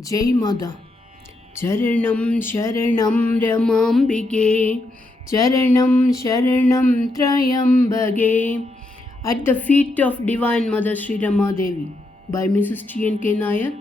Jai Mother. Charanam Sharanam Ramambike, Charanam Sharanam Trayambage. At the feet of Divine Mother Sree Rama Devi by Mrs. T.N.K Nair,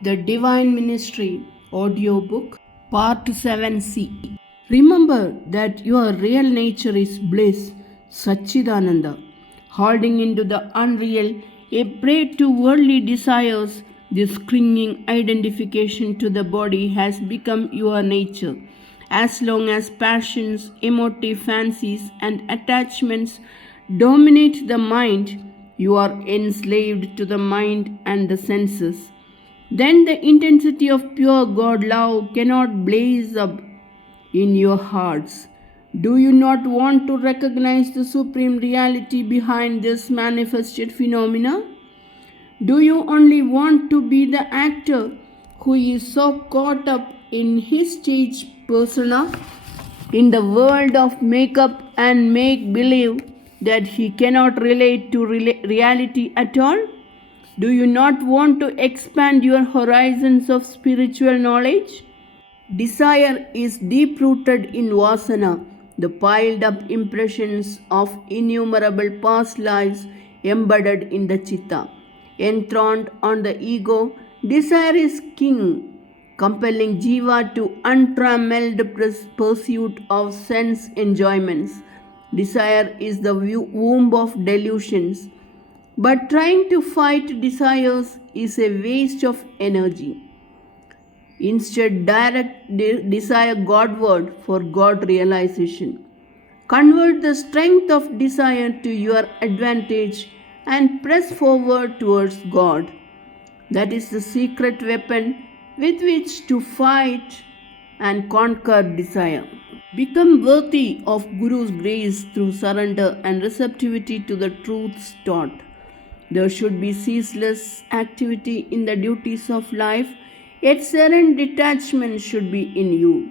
the Divine Ministry audio book, Part-7C. Remember that your real nature is bliss, Satchidananda. Holding into the unreal, a prey to worldly desires, this clinging identification to the body has become your nature. As long as passions, emotive fancies, and attachments dominate the mind, you are enslaved to the mind and the senses. Then the intensity of pure God love cannot blaze up in your hearts. Do you not want to recognize the supreme reality behind this manifested phenomena? Do you only want to be the actor who is so caught up in his stage persona, in the world of makeup and make believe, that he cannot relate to reality at all? Do you not want to expand your horizons of spiritual knowledge? Desire is deep rooted in vasana, the piled up impressions of innumerable past lives embedded in the chitta. Enthroned on the ego, desire is king, compelling jiva to untrammeled pursuit of sense enjoyments. Desire is the womb of delusions, but trying to fight desires is a waste of energy. Instead, direct desire Godward for God realization. Convert the strength of desire to your advantage and press forward towards God. That is the secret weapon with which to fight and conquer desire. Become worthy of Guru's grace through surrender and receptivity to the truths taught. There should be ceaseless activity in the duties of life, yet serene detachment should be in you.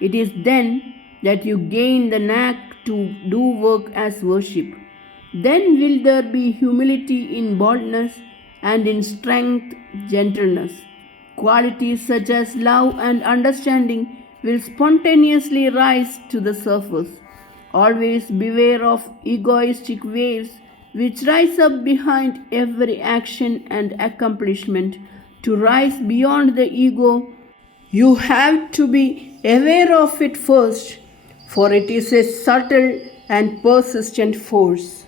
It is then that you gain the knack to do work as worship. Then will there be humility in boldness and in strength, gentleness. Qualities such as love and understanding will spontaneously rise to the surface. Always beware of egoistic waves which rise up behind every action and accomplishment. To rise beyond the ego, you have to be aware of it first, for it is a subtle and persistent force.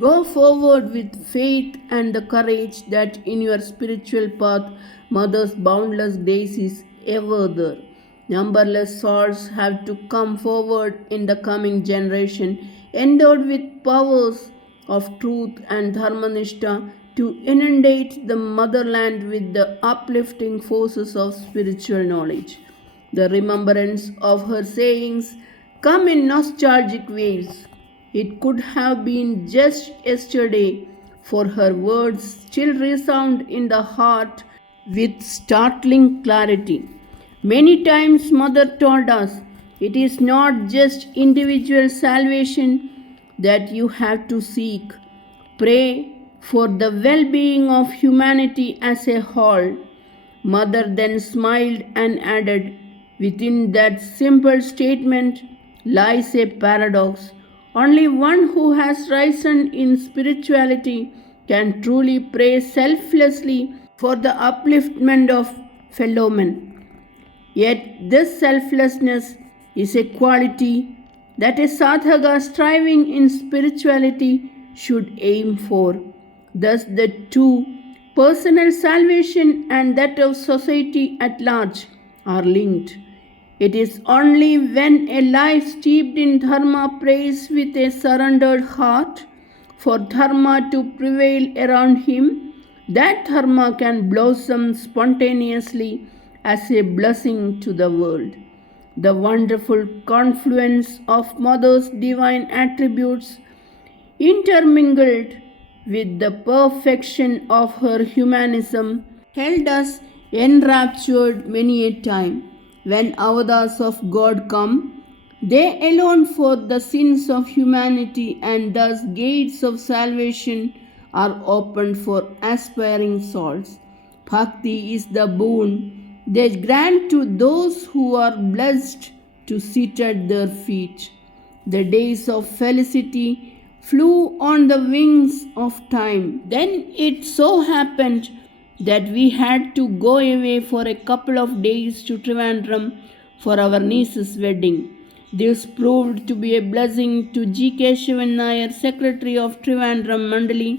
Go forward with faith and the courage that in your spiritual path, Mother's boundless grace is ever there. Numberless souls have to come forward in the coming generation, endowed with powers of truth and dharmanishta, to inundate the motherland with the uplifting forces of spiritual knowledge. The remembrance of her sayings come in nostalgic waves. It could have been just yesterday, for her words still resound in the heart with startling clarity. Many times, Mother told us, it is not just individual salvation that you have to seek. Pray for the well being of humanity as a whole. Mother then smiled and added, within that simple statement lies a paradox. Only one who has risen in spirituality can truly pray selflessly for the upliftment of fellow men. Yet this selflessness is a quality that a sadhaka striving in spirituality should aim for. Thus the two, personal salvation and that of society at large, are linked. It is only when a life steeped in dharma prays with a surrendered heart for dharma to prevail around him that dharma can blossom spontaneously as a blessing to the world. The wonderful confluence of Mother's divine attributes, intermingled with the perfection of her humanism, held us enraptured many a time. When avatars of God come, they alone for the sins of humanity, and thus gates of salvation are opened for aspiring souls. Bhakti is the boon they grant to those who are blessed to sit at their feet. The days of felicity flew on the wings of time. Then it so happened that we had to go away for a couple of days to Trivandrum for our niece's wedding. This proved to be a blessing to T.K Nair, Secretary of Trivandrum Mandali,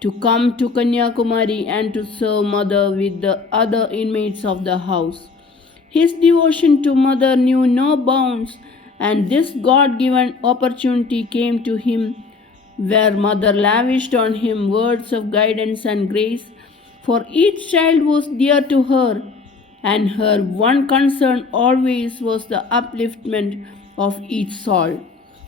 to come to Kanyakumari and to serve Mother with the other inmates of the house. His devotion to Mother knew no bounds, and this God-given opportunity came to him where Mother lavished on him words of guidance and grace, for each child was dear to her, and her one concern always was the upliftment of each soul.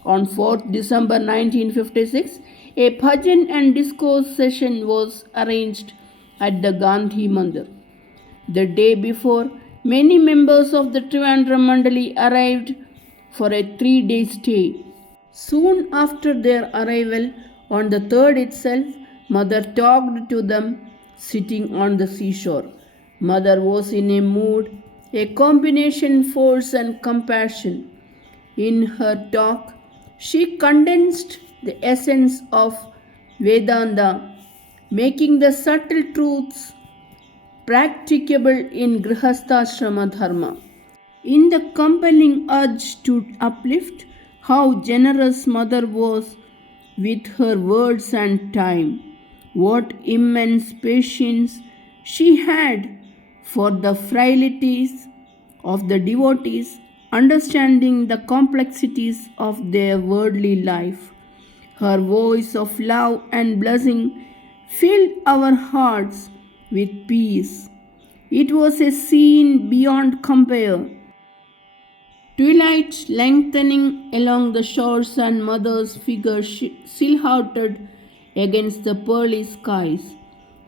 On 4th December 1956, a bhajan and discourse session was arranged at the Gandhi Mandir. The day before, many members of the Trivandrum Mandali arrived for a 3-day stay. Soon after their arrival, on the 3rd itself, Mother talked to them sitting on the seashore. Mother was in a mood, a combination force and compassion. In her talk, she condensed the essence of Vedanta, making the subtle truths practicable in Grihastha Dharma. In the compelling urge to uplift, how generous Mother was with her words and time. What immense patience she had for the frailties of the devotees, understanding the complexities of their worldly life. Her voice of love and blessing filled our hearts with peace. It was a scene beyond compare. Twilight lengthening along the shores and Mother's figure silhouetted against the pearly skies.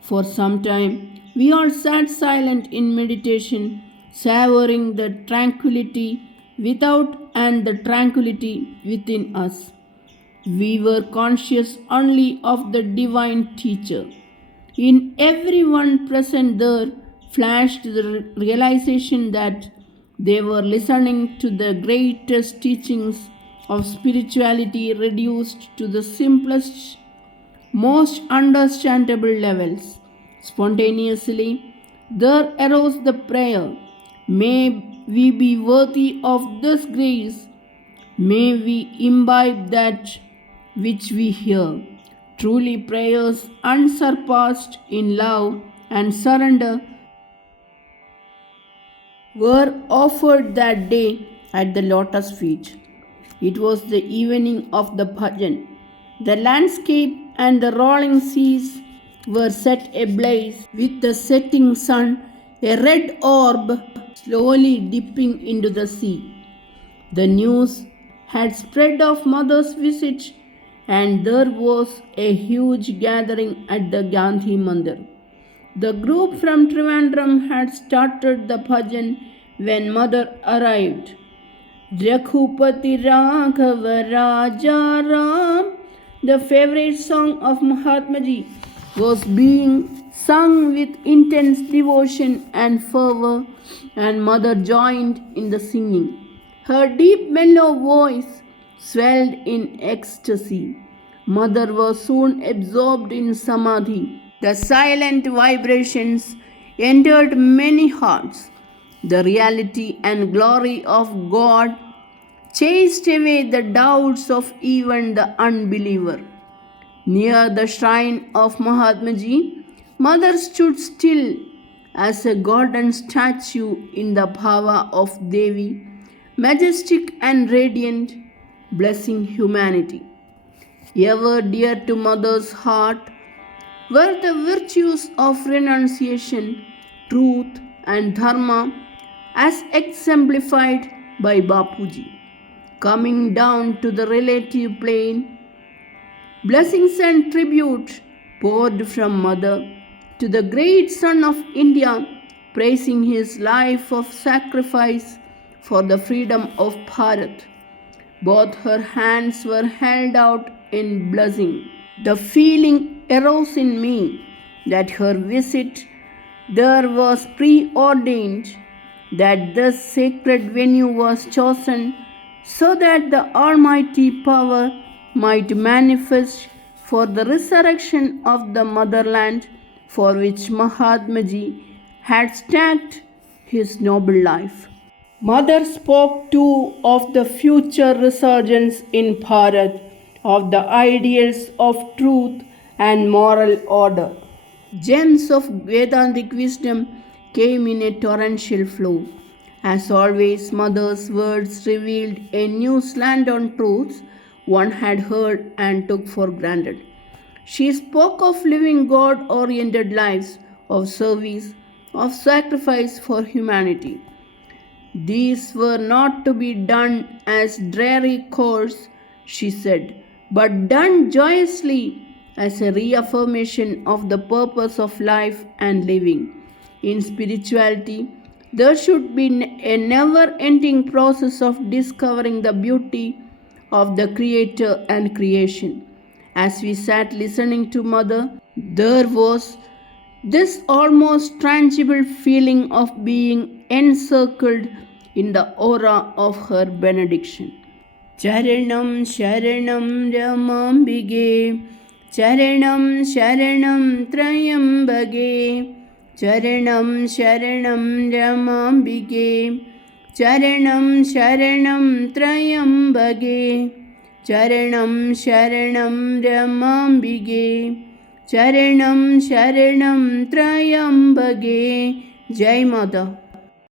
For some time, we all sat silent in meditation, savoring the tranquility without and the tranquility within us. We were conscious only of the divine teacher. In everyone present there flashed the realization that they were listening to the greatest teachings of spirituality reduced to the simplest, most understandable levels. Spontaneously, there arose the prayer, "May we be worthy of this grace. May we imbibe that which we hear." Truly, prayers unsurpassed in love and surrender were offered that day at the lotus feet. It was the evening of the bhajan. The landscape and the rolling seas were set ablaze with the setting sun, a red orb slowly dipping into the sea. The news had spread of Mother's visit, and there was a huge gathering at the Gandhi Mandir. The group from Trivandrum had started the bhajan when Mother arrived. Raghupati Raghava Raja Ram, the favorite song of Mahatma Ji, was being sung with intense devotion and fervor, and Mother joined in the singing. Her deep mellow voice swelled in ecstasy. Mother was soon absorbed in samadhi. The silent vibrations entered many hearts. The reality and glory of God chased away the doubts of even the unbeliever. Near the shrine of Mahatma Ji, Mother stood still as a golden statue in the bhava of Devi, majestic and radiant, blessing humanity. Ever dear to Mother's heart were the virtues of renunciation, truth, and dharma as exemplified by Bapuji. Coming down to the relative plane, blessings and tribute poured from Mother to the great son of India, praising his life of sacrifice for the freedom of Bharat. Both her hands were held out in blessing. The feeling arose in me that her visit There was preordained that this sacred venue was chosen so that the Almighty power might manifest for the resurrection of the motherland for which Mahatmaji had staked his noble life. Mother spoke too of the future resurgence in Bharat of the ideals of truth and moral order. Gems of Vedantic wisdom came in a torrential flow. As always, Mother's words revealed a new slant on truths one had heard and took for granted. She spoke of living God oriented lives, of service, of sacrifice for humanity. These were not to be done as dreary chores, she said, but done joyously as a reaffirmation of the purpose of life and living. In spirituality, there should be a never ending process of discovering the beauty of the Creator and creation. As we sat listening to Mother, there was this almost tangible feeling of being encircled in the aura of her benediction. Charanam Sharanam Ramambige, Charanam Sharanam Trayambage, Charanam Sharanam Ramambige, Charanam Sharanam Trayambage, Charanam Sharanam Ramambige, Charanam Sharanam Trayambage. Jai Mother.